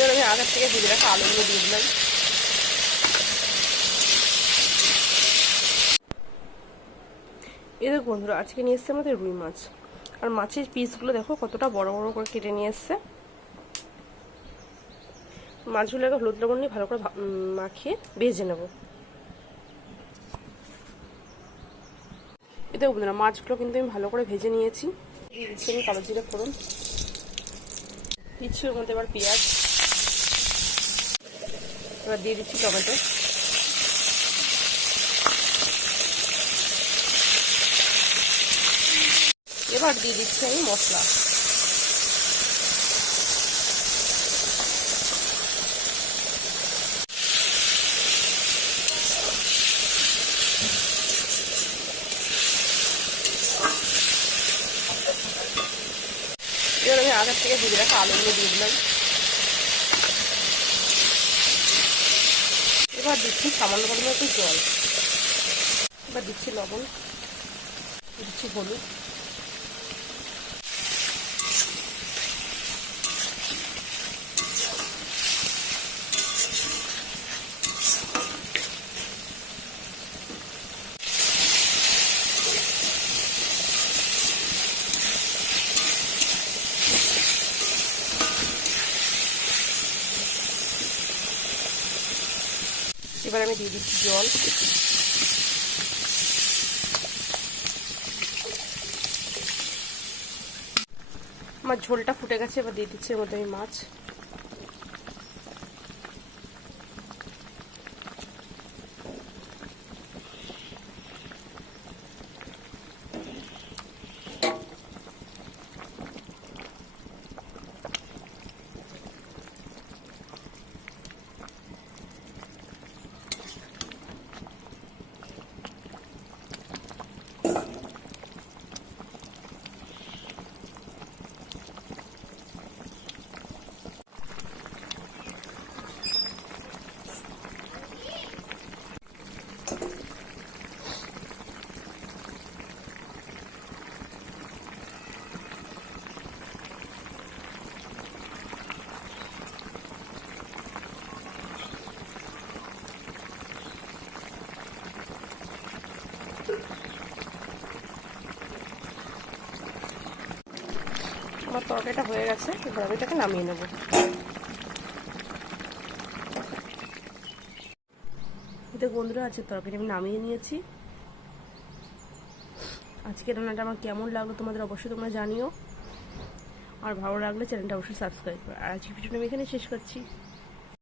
এবার আমি আগের থেকে ভেজে রাখা আলুগুলো দিয়ে দিলাম। এদের বন্ধুরা আজকে নিয়ে এসছে আমাদের রুই মাছ। আর মাছের পিসগুলো দেখো, কতটা বড় বড় করে কেটে নিয়ে এসছে। মাছগুলোকে হলুদ লবণ নিয়ে ভালো করে মাখিয়ে ভেজে নেব। এতে বন্ধুরা, মাছগুলো কিন্তু আমি ভালো করে ভেজে নিয়েছি। দিচ্ছি আমি কালো জিরে ফোড়ন। দিচ্ছি ওর মধ্যে এবার পেঁয়াজ। এবার দিয়ে দিচ্ছি টমেটো। এবার দিয়ে দিচ্ছি আমি মশলা। এবার আমি আগের থেকে ভেজে রাখা আলুগুলো দিয়ে দিলাম। এবার দিচ্ছি সামান্য পরিমাণ একটু জল। এবার দিচ্ছি লবণ দিচ্ছি হলুদ। এবার আমি দিয়ে দিচ্ছি জল। আমার ঝোলটা ফুটে গেছে, এবার দিয়ে দিচ্ছি এর মধ্যে আমি মাছ। আমার তরকারিটা হয়ে গেছে, এবার আমি এটাকে নামিয়ে নেব। এতে বন্ধুরা আছে তরকারি আমি নামিয়ে নিয়েছি। আজকে রান্নাটা আমার কেমন লাগল তোমাদের অবশ্যই তোমরা জানিও। আর ভালো লাগলে চ্যানেলটা অবশ্যই সাবস্ক্রাইব করো। আর আজকে ভিডিওটা আমি এখানে শেষ করছি।